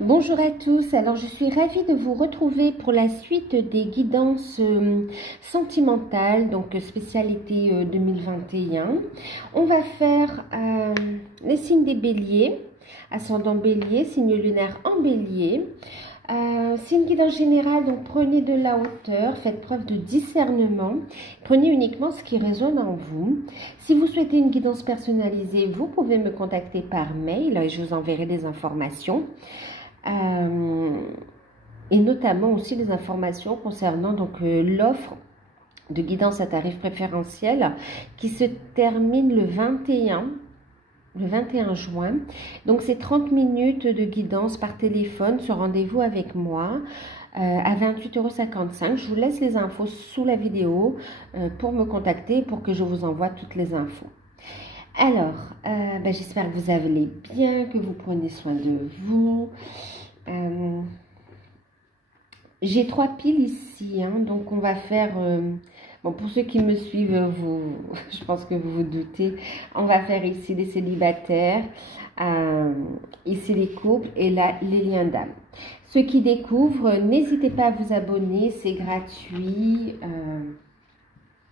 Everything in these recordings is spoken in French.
Bonjour à tous, alors je suis ravie de vous retrouver pour la suite des guidances sentimentales, donc spécialité 2021. On va faire les signes des béliers, ascendant bélier, signe lunaire en bélier. Signe guidance générale, donc prenez de la hauteur, faites preuve de discernement, prenez uniquement ce qui résonne en vous. Si vous souhaitez une guidance personnalisée, vous pouvez me contacter par mail et je vous enverrai des informations. Et notamment aussi les informations concernant donc l'offre de guidance à tarif préférentiel qui se termine le 21 juin. Donc c'est 30 minutes de guidance par téléphone sur rendez-vous avec moi à 28,55 €. Je vous laisse les infos sous la vidéo pour me contacter, pour que je vous envoie toutes les infos. Alors, j'espère que vous allez bien, que vous prenez soin de vous. J'ai 3 piles ici, hein, donc on va faire... bon, pour ceux qui me suivent, je pense que vous vous doutez, on va faire ici les célibataires, ici les couples et là les liens d'âme. Ceux qui découvrent, n'hésitez pas à vous abonner, c'est gratuit.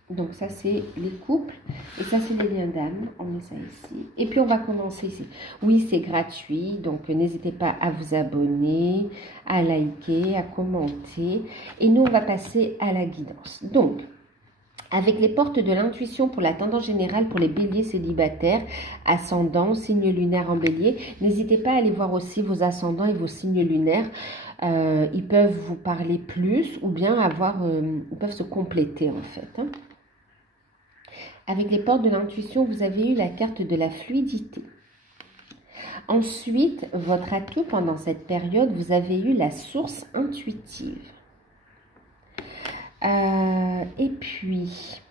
Donc ça c'est les couples et ça c'est les liens d'âme, on met ça ici. Et puis on va commencer ici. Oui, c'est gratuit, donc n'hésitez pas à vous abonner, à liker, à commenter. Et nous on va passer à la guidance. Donc, avec les portes de l'intuition pour la tendance générale pour les béliers célibataires, ascendant, signe lunaire en bélier, n'hésitez pas à aller voir aussi vos ascendants et vos signes lunaires. Ils peuvent vous parler plus ou bien ils peuvent se compléter en fait, hein. Avec les portes de l'intuition, vous avez eu la carte de la fluidité. Ensuite, votre atout pendant cette période, vous avez eu la source intuitive. Et puis,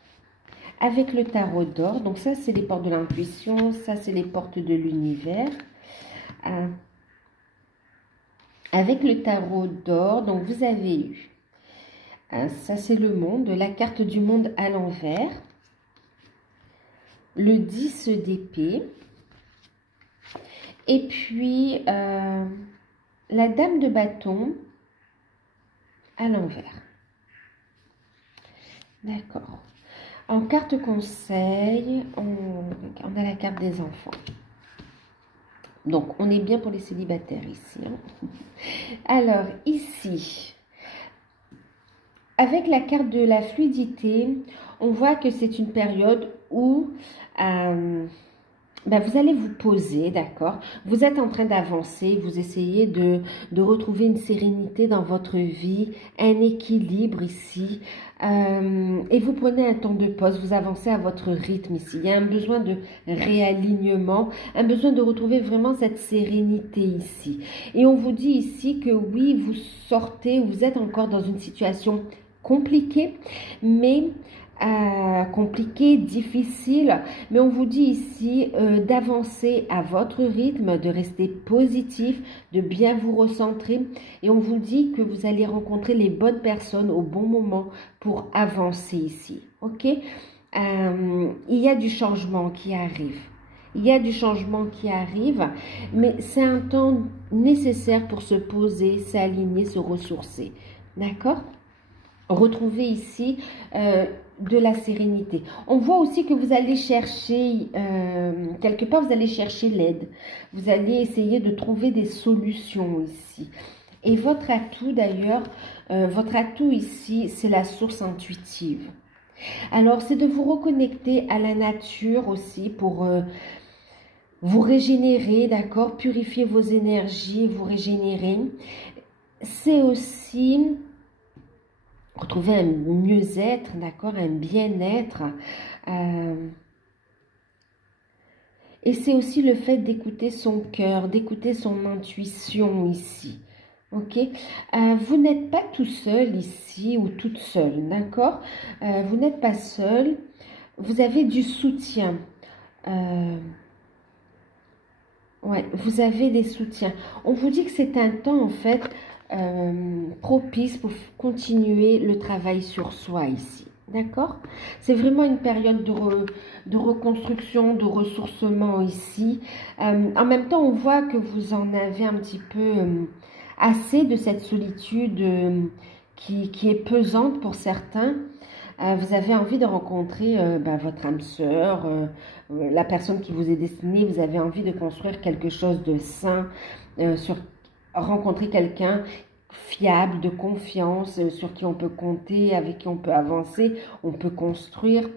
avec le tarot d'or, donc ça c'est les portes de l'intuition, ça c'est les portes de l'univers. Avec le tarot d'or, donc vous avez eu, ça c'est le monde, la carte du monde à l'envers. Le 10 d'épée, et puis la dame de bâton à l'envers. D'accord. En carte conseil, on a la carte des enfants. Donc, on est bien pour les célibataires ici, hein. Alors, ici, avec la carte de la fluidité, on voit que c'est une période où vous allez vous poser, d'accord? Vous êtes en train d'avancer, vous essayez de retrouver une sérénité dans votre vie, un équilibre ici, et vous prenez un temps de pause, vous avancez à votre rythme ici. Il y a un besoin de réalignement, un besoin de retrouver vraiment cette sérénité ici. Et on vous dit ici que oui, vous sortez, vous êtes encore dans une situation compliquée, mais... difficile, mais on vous dit ici d'avancer à votre rythme, de rester positif, de bien vous recentrer, et on vous dit que vous allez rencontrer les bonnes personnes au bon moment pour avancer ici, ok? Il y a du changement qui arrive. Il y a du changement qui arrive, mais c'est un temps nécessaire pour se poser, s'aligner, se ressourcer, d'accord? Retrouver ici de la sérénité. On voit aussi que vous allez chercher, quelque part vous allez chercher l'aide. Vous allez essayer de trouver des solutions ici. Et votre atout d'ailleurs, votre atout ici, c'est la source intuitive. Alors c'est de vous reconnecter à la nature aussi pour vous régénérer, d'accord, purifier vos énergies, vous régénérer. C'est aussi... retrouver un mieux-être, d'accord, un bien-être. Et c'est aussi le fait d'écouter son cœur, d'écouter son intuition ici. Ok, vous n'êtes pas tout seul ici ou toute seule, d'accord? Vous n'êtes pas seul, vous avez du soutien. Ouais, vous avez des soutiens. On vous dit que c'est un temps en fait propice pour continuer le travail sur soi ici. D'accord? C'est vraiment une période de reconstruction, de ressourcement ici. En même temps, on voit que vous en avez un petit peu assez de cette solitude qui est pesante pour certains. Vous avez envie de rencontrer votre âme sœur, la personne qui vous est destinée. Vous avez envie de construire quelque chose de sain, rencontrer quelqu'un fiable, de confiance, sur qui on peut compter, avec qui on peut avancer, on peut construire.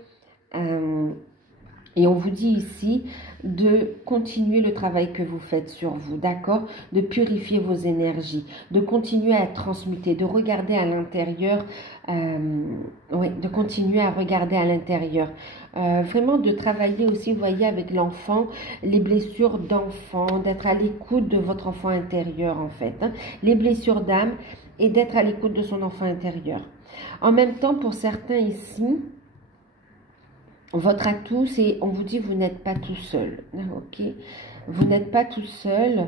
Et on vous dit ici de continuer le travail que vous faites sur vous, d'accord? De purifier vos énergies, de continuer à transmuter, de regarder à l'intérieur, oui, de continuer à regarder à l'intérieur. Vraiment de travailler aussi, vous voyez, avec l'enfant, les blessures d'enfant, d'être à l'écoute de votre enfant intérieur en fait, hein, les blessures d'âme et d'être à l'écoute de son enfant intérieur. En même temps, pour certains ici, votre atout, c'est, on vous dit, vous n'êtes pas tout seul. Ok, vous n'êtes pas tout seul.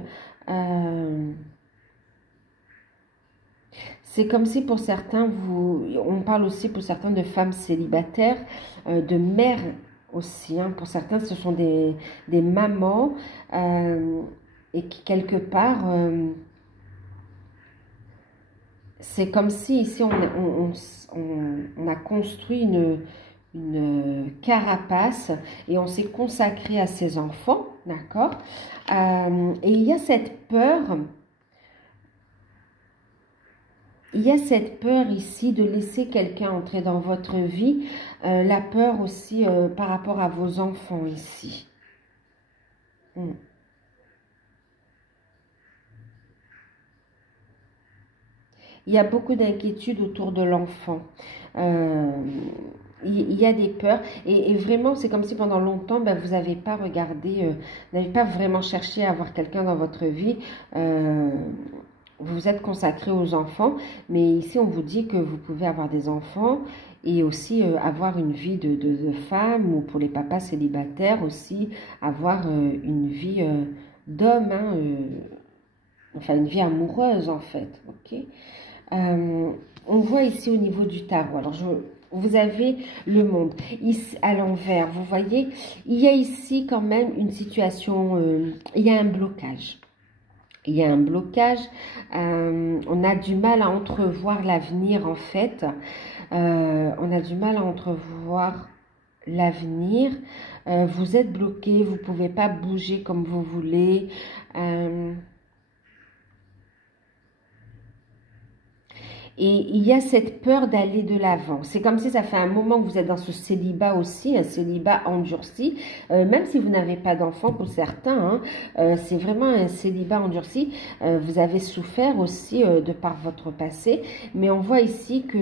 C'est comme si pour certains, on parle aussi pour certains de femmes célibataires, de mères aussi. Hein. Pour certains, ce sont des mamans et qui, quelque part, c'est comme si ici, on a construit une carapace et on s'est consacré à ses enfants, d'accord? Et il y a cette peur, ici de laisser quelqu'un entrer dans votre vie, la peur aussi par rapport à vos enfants ici. Il y a beaucoup d'inquiétudes autour de l'enfant. Il y a des peurs et vraiment c'est comme si pendant longtemps vous n'avez pas regardé, n'avez pas vraiment cherché à avoir quelqu'un dans votre vie, vous vous êtes consacré aux enfants, mais ici on vous dit que vous pouvez avoir des enfants et aussi avoir une vie de femme, ou pour les papas célibataires aussi avoir une vie d'homme, hein, enfin une vie amoureuse en fait, ok. On voit ici au niveau du tarot, alors vous avez le monde ici à l'envers, vous voyez, il y a ici quand même une situation, il y a un blocage. Il y a un blocage, on a du mal à entrevoir l'avenir en fait, on a du mal à entrevoir l'avenir, vous êtes bloqué, vous ne pouvez pas bouger comme vous voulez, et il y a cette peur d'aller de l'avant. C'est comme si ça fait un moment que vous êtes dans ce célibat aussi, un célibat endurci. Même si vous n'avez pas d'enfant pour certains, hein, c'est vraiment un célibat endurci. Vous avez souffert aussi de par votre passé. Mais on voit ici que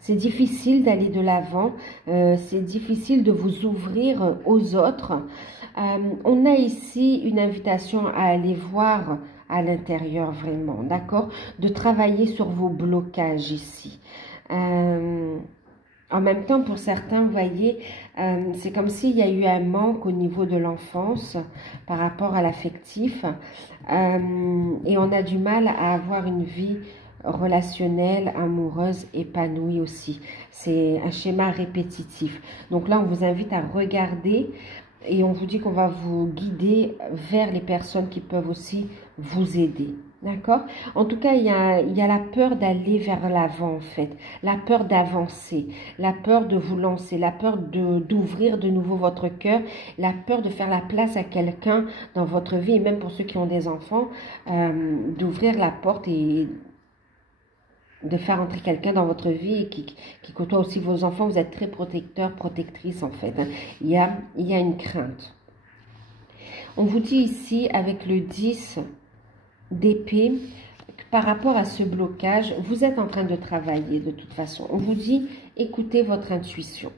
c'est difficile d'aller de l'avant. C'est difficile de vous ouvrir aux autres. On a ici une invitation à aller voir à l'intérieur vraiment, d'accord? De travailler sur vos blocages ici. En même temps, pour certains, vous voyez, c'est comme s'il y a eu un manque au niveau de l'enfance par rapport à l'affectif. Et on a du mal à avoir une vie relationnelle, amoureuse, épanouie aussi. C'est un schéma répétitif. Donc là, on vous invite à regarder et on vous dit qu'on va vous guider vers les personnes qui peuvent aussi vous aider. D'accord? En tout cas, il y a la peur d'aller vers l'avant, en fait. La peur d'avancer, la peur de vous lancer, la peur d'ouvrir de nouveau votre cœur, la peur de faire la place à quelqu'un dans votre vie, et même pour ceux qui ont des enfants, d'ouvrir la porte et de faire entrer quelqu'un dans votre vie qui côtoie aussi vos enfants. Vous êtes très protecteur, protectrice en fait. Hein. Il y a une crainte. On vous dit ici avec le 10 d'épée, par rapport à ce blocage, vous êtes en train de travailler de toute façon. On vous dit, écoutez votre intuition.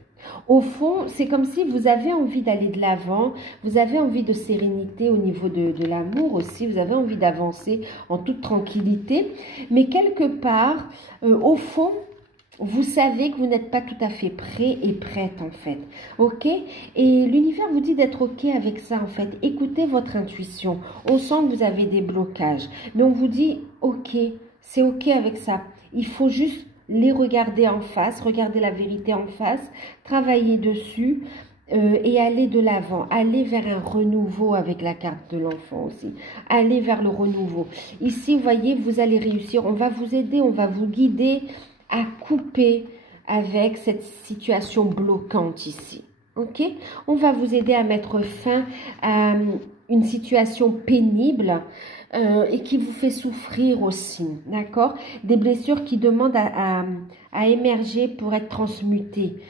Au fond, c'est comme si vous avez envie d'aller de l'avant, vous avez envie de sérénité au niveau de l'amour aussi, vous avez envie d'avancer en toute tranquillité, mais quelque part, au fond, vous savez que vous n'êtes pas tout à fait prêt et prête en fait, ok? Et l'univers vous dit d'être ok avec ça en fait. Écoutez votre intuition. On sent que vous avez des blocages, mais on vous dit ok, c'est ok avec ça. Il faut juste les regarder en face, regarder la vérité en face, travailler dessus et aller de l'avant, aller vers un renouveau avec la carte de l'enfant aussi, aller vers le renouveau. Ici, vous voyez, vous allez réussir, on va vous aider, on va vous guider à couper avec cette situation bloquante ici. Ok? On va vous aider à mettre fin à une situation pénible et qui vous fait souffrir aussi, d'accord? Des blessures qui demandent à émerger pour être transmutées.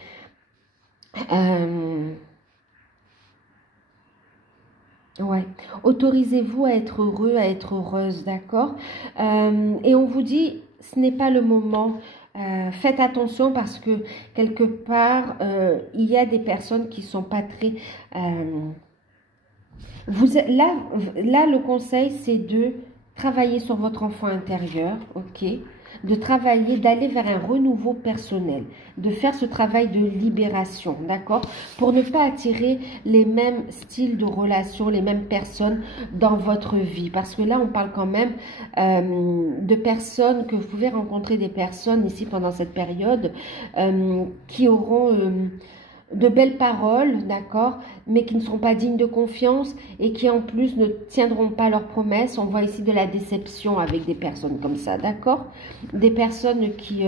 Ouais, autorisez-vous à être heureux, à être heureuse, d'accord? Et on vous dit, ce n'est pas le moment. Faites attention parce que quelque part, il y a des personnes qui sont pas très... là, le conseil, c'est de travailler sur votre enfant intérieur, ok? De travailler, d'aller vers un renouveau personnel, de faire ce travail de libération, d'accord? Pour ne pas attirer les mêmes styles de relations, les mêmes personnes dans votre vie. Parce que là, on parle quand même de personnes, que vous pouvez rencontrer des personnes ici pendant cette période qui auront... de belles paroles, d'accord, mais qui ne seront pas dignes de confiance et qui en plus ne tiendront pas leurs promesses. On voit ici de la déception avec des personnes comme ça, d'accord? Des personnes qui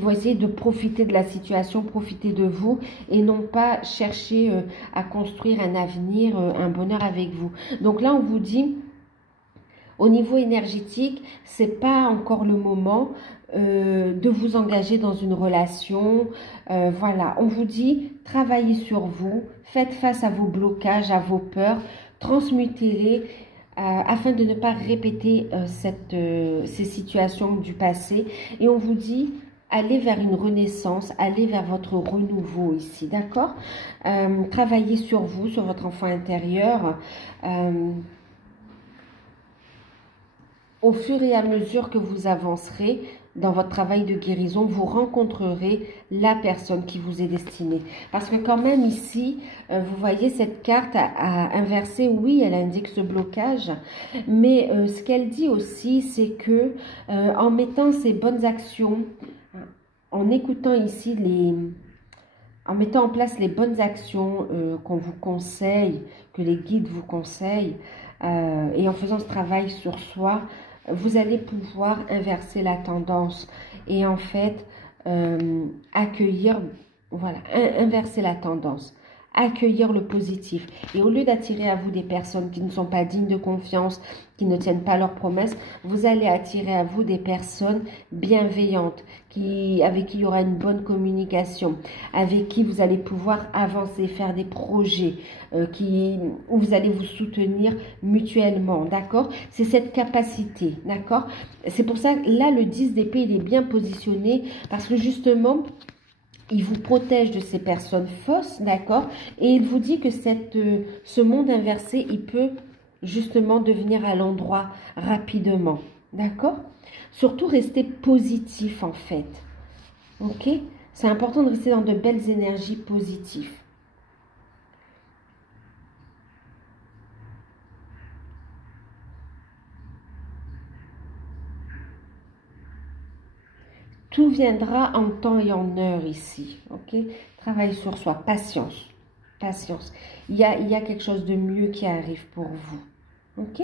vont essayer de profiter de la situation, profiter de vous et non pas chercher à construire un avenir, un bonheur avec vous. Donc là, on vous dit... Au niveau énergétique, c'est pas encore le moment de vous engager dans une relation. Voilà, on vous dit, travaillez sur vous, faites face à vos blocages, à vos peurs, transmutez-les afin de ne pas répéter ces situations du passé. Et on vous dit, allez vers une renaissance, allez vers votre renouveau ici, d'accord? Travaillez sur vous, sur votre enfant intérieur. Au fur et à mesure que vous avancerez dans votre travail de guérison, vous rencontrerez la personne qui vous est destinée. Parce que quand même ici, vous voyez cette carte à inverser, oui, elle indique ce blocage. Mais ce qu'elle dit aussi, c'est que en mettant ces bonnes actions, en écoutant ici en mettant en place les bonnes actions qu'on vous conseille, que les guides vous conseillent, et en faisant ce travail sur soi, vous allez pouvoir inverser la tendance et en fait accueillir, voilà, inverser la tendance, accueillir le positif. Et au lieu d'attirer à vous des personnes qui ne sont pas dignes de confiance, qui ne tiennent pas leurs promesses, vous allez attirer à vous des personnes bienveillantes, avec qui il y aura une bonne communication, avec qui vous allez pouvoir avancer, faire des projets, où vous allez vous soutenir mutuellement, d'accord? C'est cette capacité, d'accord? C'est pour ça que là, le 10 d'épée, il est bien positionné, parce que justement... il vous protège de ces personnes fausses, d'accord? Et il vous dit que ce monde inversé, il peut justement devenir à l'endroit rapidement, d'accord? Surtout rester positif en fait, ok? C'est important de rester dans de belles énergies positives. Tout viendra en temps et en heure ici, ok? Travaille sur soi, patience, patience. Il y a quelque chose de mieux qui arrive pour vous, ok?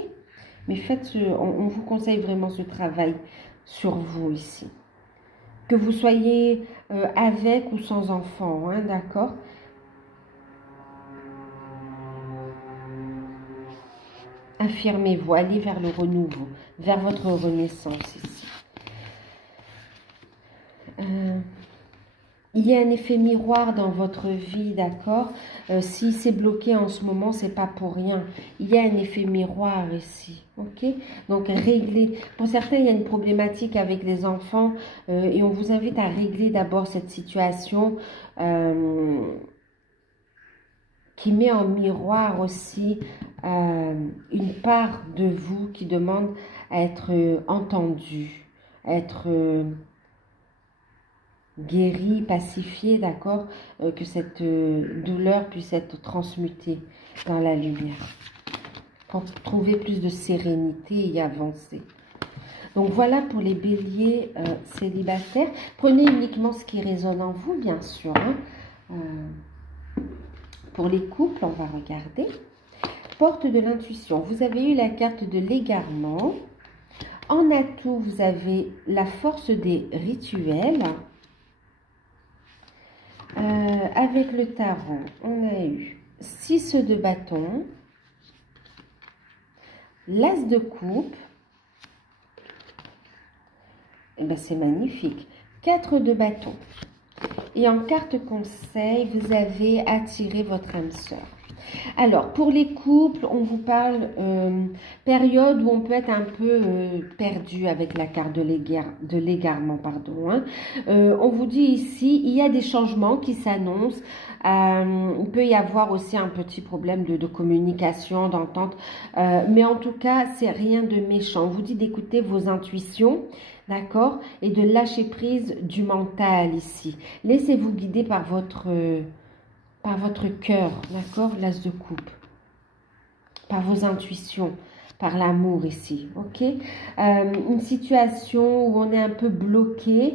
Mais faites on vous conseille vraiment ce travail sur vous ici. Que vous soyez avec ou sans enfant, hein, d'accord? Affirmez-vous, allez vers le renouveau, vers votre renaissance ici. Il y a un effet miroir dans votre vie, d'accord? Si c'est bloqué en ce moment, c'est pas pour rien. Il y a un effet miroir ici, ok? Donc, réglez. Pour certains, il y a une problématique avec les enfants et on vous invite à régler d'abord cette situation qui met en miroir aussi une part de vous qui demande à être entendue, à être... guéri, pacifié, d'accord, que cette douleur puisse être transmutée dans la lumière pour trouver plus de sérénité et avancer. Donc voilà pour les béliers célibataires. Prenez uniquement ce qui résonne en vous, bien sûr. Hein. Pour les couples, on va regarder. Porte de l'intuition. Vous avez eu la carte de l'égarement. En atout, vous avez la force des rituels. Avec le tarot, on a eu 6 de bâton, l'as de coupe. Et ben c'est magnifique. 4 de bâton. Et en carte conseil, vous avez attiré votre âme sœur. Alors, pour les couples, on vous parle période où on peut être un peu perdu avec la carte de l'égarement, pardon. Hein. On vous dit ici, il y a des changements qui s'annoncent. Il peut y avoir aussi un petit problème de communication, d'entente. Mais en tout cas, c'est rien de méchant. On vous dit d'écouter vos intuitions. D'accord? Et de lâcher prise du mental ici. Laissez-vous guider par votre cœur, d'accord? L'as de coupe. Par vos intuitions, par l'amour ici, ok? Une situation où on est un peu bloqué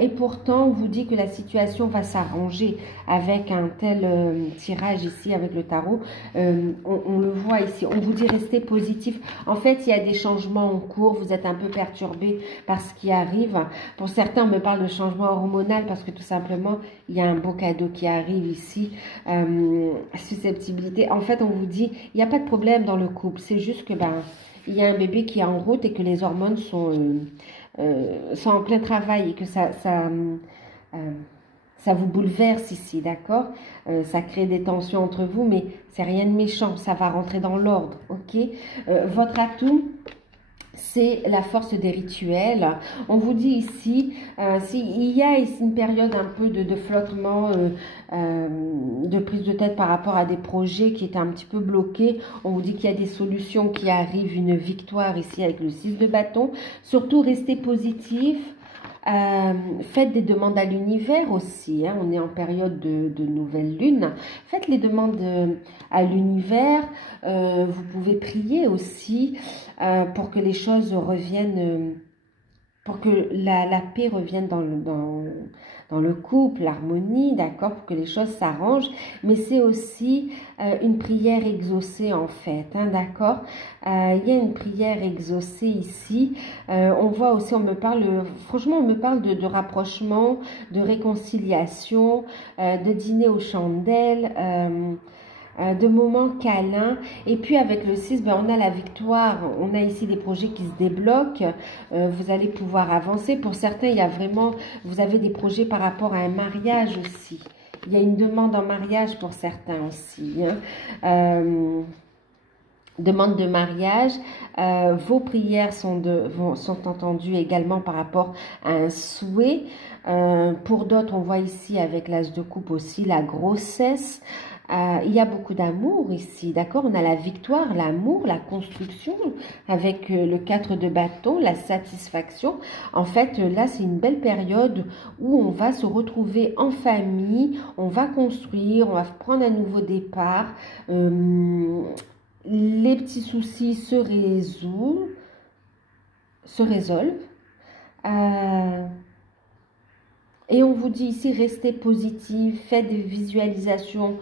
et pourtant on vous dit que la situation va s'arranger avec un tel tirage ici avec le tarot. On le voit ici, on vous dit restez positif. En fait, il y a des changements en cours, vous êtes un peu perturbé par ce qui arrive. Pour certains, on me parle de changement hormonal parce que tout simplement, il y a un beau cadeau qui arrive ici. Susceptibilité. En fait, on vous dit, il n'y a pas de problème dans le couple, c'est juste que il y a un bébé qui est en route et que les hormones sont en plein travail et que ça vous bouleverse ici, d'accord? Ça crée des tensions entre vous, mais c'est rien de méchant, ça va rentrer dans l'ordre, ok? Votre atout, c'est la force des rituels. On vous dit ici, il y a ici une période un peu de flottement, de prise de tête par rapport à des projets qui étaient un petit peu bloqués. On vous dit qu'il y a des solutions qui arrivent, une victoire ici avec le 6 de bâton. Surtout, restez positif. Faites des demandes à l'univers aussi, hein. On est en période de nouvelle lune. Faites les demandes à l'univers. Vous pouvez prier aussi pour que les choses reviennent, pour que la paix revienne dans le couple, l'harmonie, d'accord, pour que les choses s'arrangent. Mais c'est aussi une prière exaucée en fait, hein, d'accord. Il y a une prière exaucée ici. On voit aussi, franchement, on me parle de rapprochement, de réconciliation, de dîner aux chandelles, de moments câlins. Et puis avec le 6, on a la victoire, on a ici des projets qui se débloquent, vous allez pouvoir avancer. Pour certains, il y a vraiment, vous avez des projets par rapport à un mariage aussi. Il y a une demande en mariage pour certains aussi, hein. Demande de mariage, vos prières sont entendues également par rapport à un souhait. Pour d'autres, on voit ici avec l'as de coupe aussi la grossesse. Il y a beaucoup d'amour ici, d'accord? On a la victoire, l'amour, la construction avec le 4 de bâton, la satisfaction. En fait, là, c'est une belle période où on va se retrouver en famille, on va construire, on va prendre un nouveau départ. Les petits soucis se résolvent. Et on vous dit ici, restez positif, faites des visualisations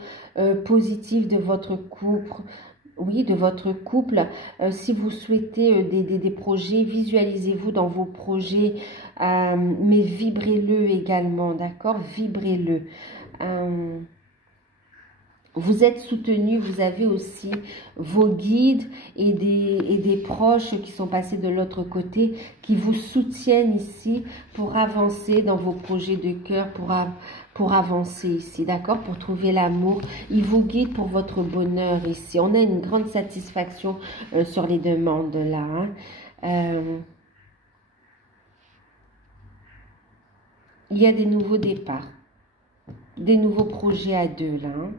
positives de votre couple. Oui, de votre couple. Si vous souhaitez des projets, visualisez-vous dans vos projets, mais vibrez-le également, d'accord? Vibrez-le. Vous êtes soutenu, vous avez aussi vos guides et des proches qui sont passés de l'autre côté, qui vous soutiennent ici pour avancer dans vos projets de cœur, pour avancer ici, d'accord? Pour trouver l'amour. Ils vous guident pour votre bonheur ici. On a une grande satisfaction sur les demandes là, hein. Il y a des nouveaux départs, des nouveaux projets à deux là, hein.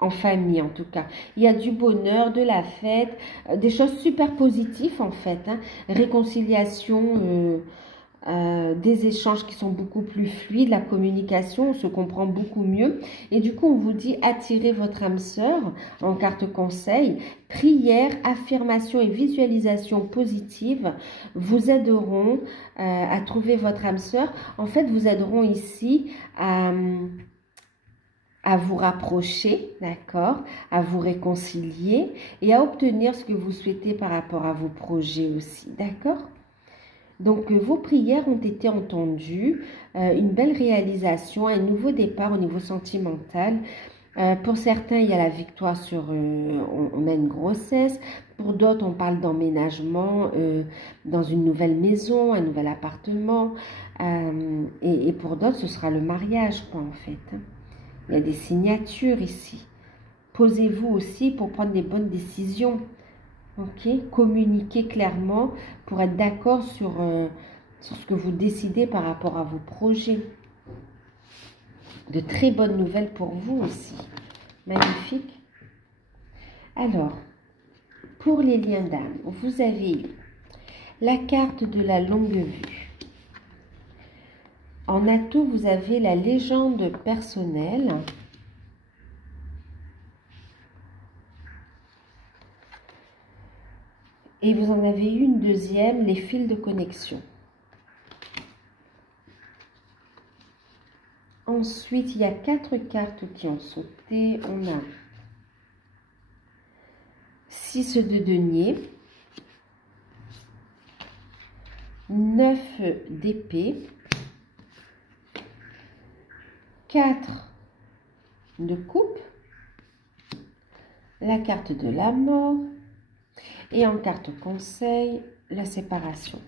En famille en tout cas. Il y a du bonheur, de la fête, des choses super positives en fait, hein. Réconciliation des échanges qui sont beaucoup plus fluides, la communication, on se comprend beaucoup mieux. Et du coup, on vous dit attirez votre âme sœur en carte conseil. Prière, affirmation et visualisation positive vous aideront à trouver votre âme sœur. En fait, vous aideront ici à vous rapprocher, d'accord, à vous réconcilier et à obtenir ce que vous souhaitez par rapport à vos projets aussi, d'accord? Donc, vos prières ont été entendues, une belle réalisation, un nouveau départ au niveau sentimental. Pour certains, il y a la victoire sur, on a une grossesse. Pour d'autres, on parle d'emménagement dans une nouvelle maison, un nouvel appartement. Et pour d'autres, ce sera le mariage, quoi, en fait. Il y a des signatures ici. Posez-vous aussi pour prendre des bonnes décisions. Ok, communiquez clairement pour être d'accord sur ce que vous décidez par rapport à vos projets. De très bonnes nouvelles pour vous aussi. Magnifique. Alors, pour les liens d'âme, vous avez la carte de la longue vue. En atout, vous avez la légende personnelle. Et vous en avez une deuxième, les fils de connexion. Ensuite, il y a 4 cartes qui ont sauté. On a 6 de denier, 9 d'épée, 4 de coupe, la carte de la mort, et en carte conseil, la séparation.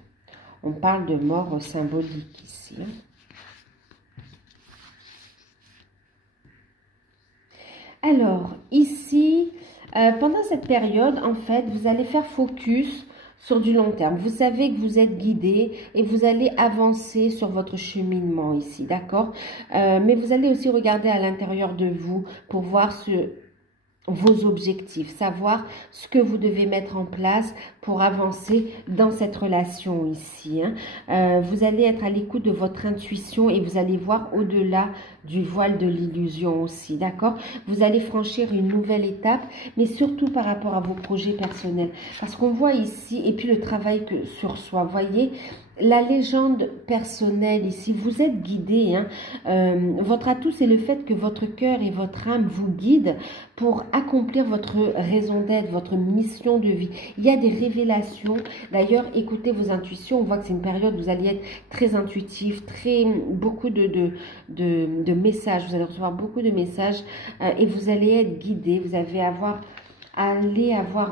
On parle de mort symbolique ici. Alors, ici, pendant cette période, en fait, vous allez faire focus sur du long terme. Vous savez que vous êtes guidé et vous allez avancer sur votre cheminement ici, d'accord? Mais vous allez aussi regarder à l'intérieur de vous pour voir vos objectifs, savoir ce que vous devez mettre en place pour avancer dans cette relation ici. Vous allez être à l'écoute de votre intuition et vous allez voir au-delà du voile de l'illusion aussi, d'accord? Vous allez franchir une nouvelle étape, mais surtout par rapport à vos projets personnels. Parce qu'on voit ici, et puis le travail sur soi, voyez, la légende personnelle ici, vous êtes guidé. Votre atout, c'est le fait que votre cœur et votre âme vous guident pour accomplir votre raison d'être, votre mission de vie. Il y a des révélations. D'ailleurs, écoutez vos intuitions. On voit que c'est une période où vous allez être très intuitif, beaucoup de messages. Vous allez recevoir beaucoup de messages et vous allez être guidé. Vous allez avoir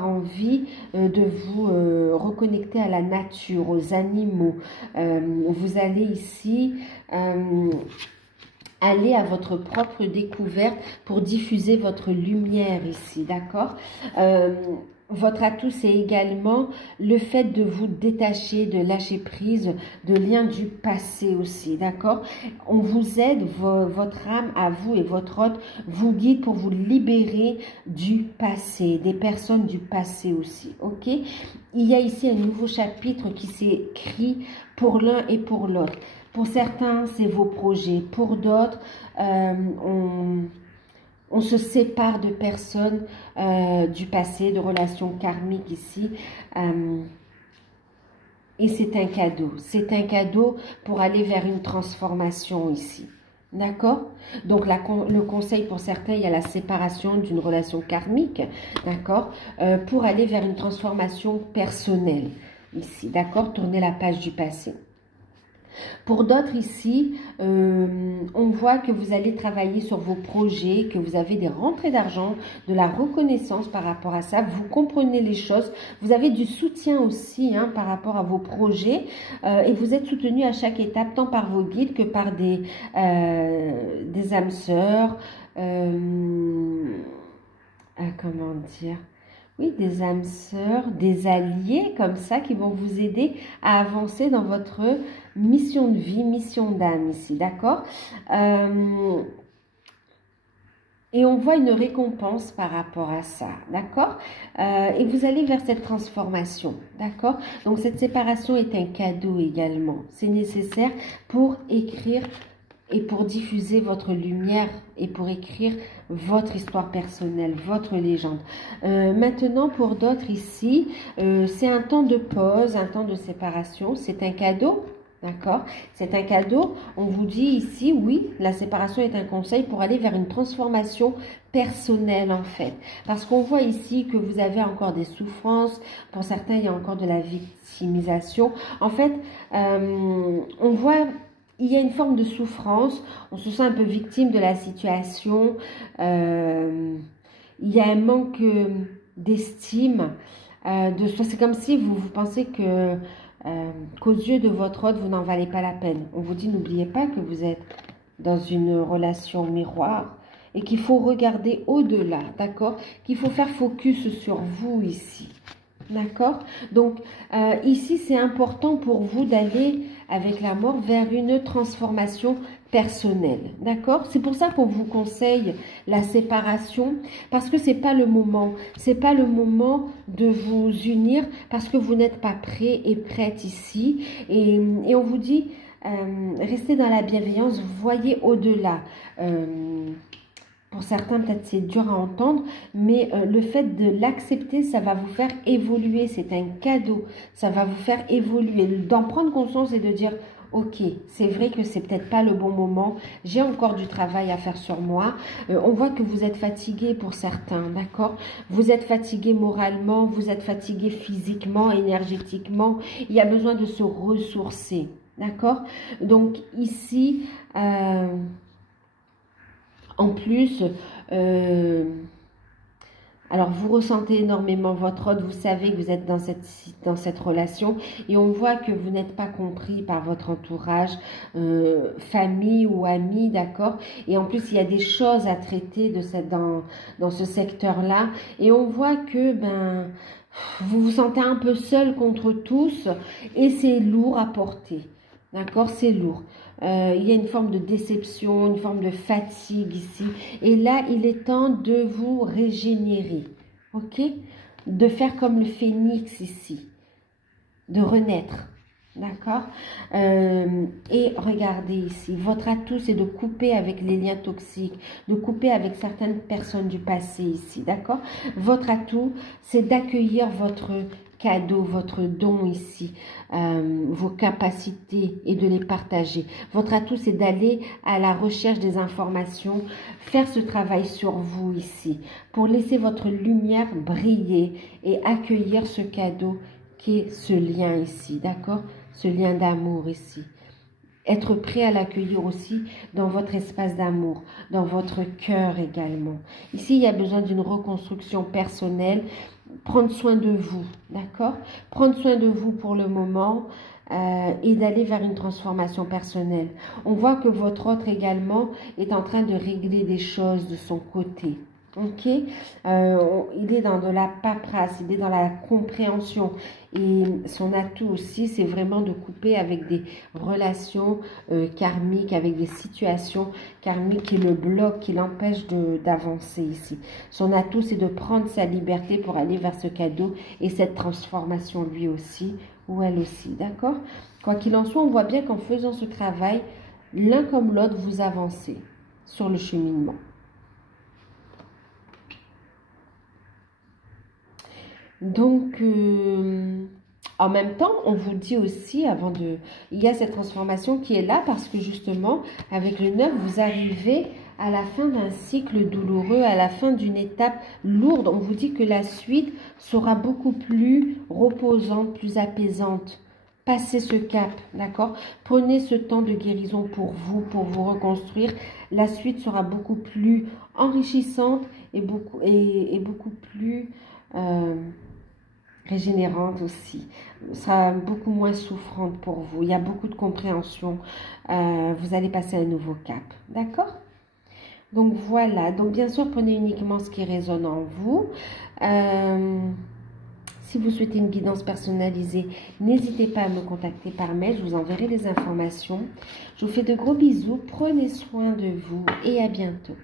envie de vous reconnecter à la nature, aux animaux. Vous allez ici aller à votre propre découverte pour diffuser votre lumière ici, d'accord? Votre atout, c'est également le fait de vous détacher, de lâcher prise, de liens du passé aussi, d'accord? On vous aide, votre âme à vous et votre hôte vous guide pour vous libérer du passé, des personnes du passé aussi, ok? Il y a ici un nouveau chapitre qui s'écrit pour l'un et pour l'autre. Pour certains, c'est vos projets. Pour d'autres, on se sépare de personnes du passé, de relations karmiques ici. Et c'est un cadeau. C'est un cadeau pour aller vers une transformation ici. D'accord? Donc, le conseil pour certains, il y a la séparation d'une relation karmique. D'accord? Pour aller vers une transformation personnelle ici. D'accord? Tourner la page du passé. Pour d'autres ici, on voit que vous allez travailler sur vos projets, que vous avez des rentrées d'argent, de la reconnaissance par rapport à ça. Vous comprenez les choses. Vous avez du soutien aussi par rapport à vos projets et vous êtes soutenu à chaque étape, tant par vos guides que par des âmes sœurs. Comment dire? Oui, des âmes sœurs, des alliés comme ça qui vont vous aider à avancer dans votre mission de vie, mission d'âme ici, d'accord? Et on voit une récompense par rapport à ça, d'accord? Et vous allez vers cette transformation, d'accord? Donc cette séparation est un cadeau également. C'est nécessaire pour écrire et pour diffuser votre lumière et pour écrire votre histoire personnelle, votre légende. Maintenant, pour d'autres ici, c'est un temps de pause, un temps de séparation. C'est un cadeau. D'accord? C'est un cadeau. On vous dit ici, oui, la séparation est un conseil pour aller vers une transformation personnelle en fait. Parce qu'on voit ici que vous avez encore des souffrances. Pour certains, il y a encore de la victimisation. En fait, on voit... Il y a une forme de souffrance, on se sent un peu victime de la situation, il y a un manque d'estime de soi. C'est comme si vous pensez que qu'aux yeux de votre hôte, vous n'en valez pas la peine. On vous dit, n'oubliez pas que vous êtes dans une relation miroir et qu'il faut regarder au-delà, d'accord? Qu'il faut faire focus sur vous ici. D'accord? Donc, ici, c'est important pour vous d'aller avec la mort vers une transformation personnelle. D'accord? C'est pour ça qu'on vous conseille la séparation, parce que c'est pas le moment. C'est pas le moment de vous unir, parce que vous n'êtes pas prêt et prête ici. Et on vous dit, restez dans la bienveillance, voyez au-delà. Pour certains, peut-être c'est dur à entendre, mais le fait de l'accepter, ça va vous faire évoluer. C'est un cadeau. Ça va vous faire évoluer. D'en prendre conscience et de dire, ok, c'est vrai que c'est peut-être pas le bon moment. J'ai encore du travail à faire sur moi. On voit que vous êtes fatigué pour certains, d'accord? Vous êtes fatigué moralement, vous êtes fatigué physiquement, énergétiquement. Il y a besoin de se ressourcer, d'accord? Donc ici... En plus, alors vous ressentez énormément votre hôte, vous savez que vous êtes dans cette relation et on voit que vous n'êtes pas compris par votre entourage, famille ou amis, d'accord? Et en plus, il y a des choses à traiter dans ce secteur-là et on voit que vous vous sentez un peu seul contre tous et c'est lourd à porter. D'accord, c'est lourd. Il y a une forme de déception, une forme de fatigue ici. Et là, il est temps de vous régénérer. Ok? De faire comme le phénix ici. De renaître. D'accord? Et regardez ici. Votre atout, c'est de couper avec les liens toxiques. De couper avec certaines personnes du passé ici. D'accord? Votre atout, c'est d'accueillir votre cadeau, votre don ici, vos capacités et de les partager. Votre atout, c'est d'aller à la recherche des informations, faire ce travail sur vous ici, pour laisser votre lumière briller et accueillir ce cadeau qui est ce lien ici, d'accord? Ce lien d'amour ici. Être prêt à l'accueillir aussi dans votre espace d'amour, dans votre cœur également. Ici, il y a besoin d'une reconstruction personnelle, prendre soin de vous, d'accord? Prendre soin de vous pour le moment et d'aller vers une transformation personnelle. On voit que votre autre également est en train de régler des choses de son côté. Ok, il est dans de la paperasse, il est dans la compréhension et son atout aussi, c'est vraiment de couper avec des relations karmiques, avec des situations karmiques qui le bloquent, qui l'empêchent d'avancer ici. Son atout, c'est de prendre sa liberté pour aller vers ce cadeau et cette transformation lui aussi ou elle aussi, d'accord? Quoi qu'il en soit, on voit bien qu'en faisant ce travail, l'un comme l'autre, vous avancez sur le cheminement. Donc, en même temps, on vous dit aussi, il y a cette transformation qui est là parce que justement, avec le 9, vous arrivez à la fin d'un cycle douloureux, à la fin d'une étape lourde. On vous dit que la suite sera beaucoup plus reposante, plus apaisante. Passez ce cap, d'accord? Prenez ce temps de guérison pour vous reconstruire. La suite sera beaucoup plus enrichissante et beaucoup plus... régénérante aussi, sera beaucoup moins souffrante pour vous. Il y a beaucoup de compréhension. Vous allez passer un nouveau cap, d'accord? Donc voilà, donc bien sûr prenez uniquement ce qui résonne en vous. Si vous souhaitez une guidance personnalisée, n'hésitez pas à me contacter par mail, je vous enverrai les informations. Je vous fais de gros bisous, prenez soin de vous et à bientôt.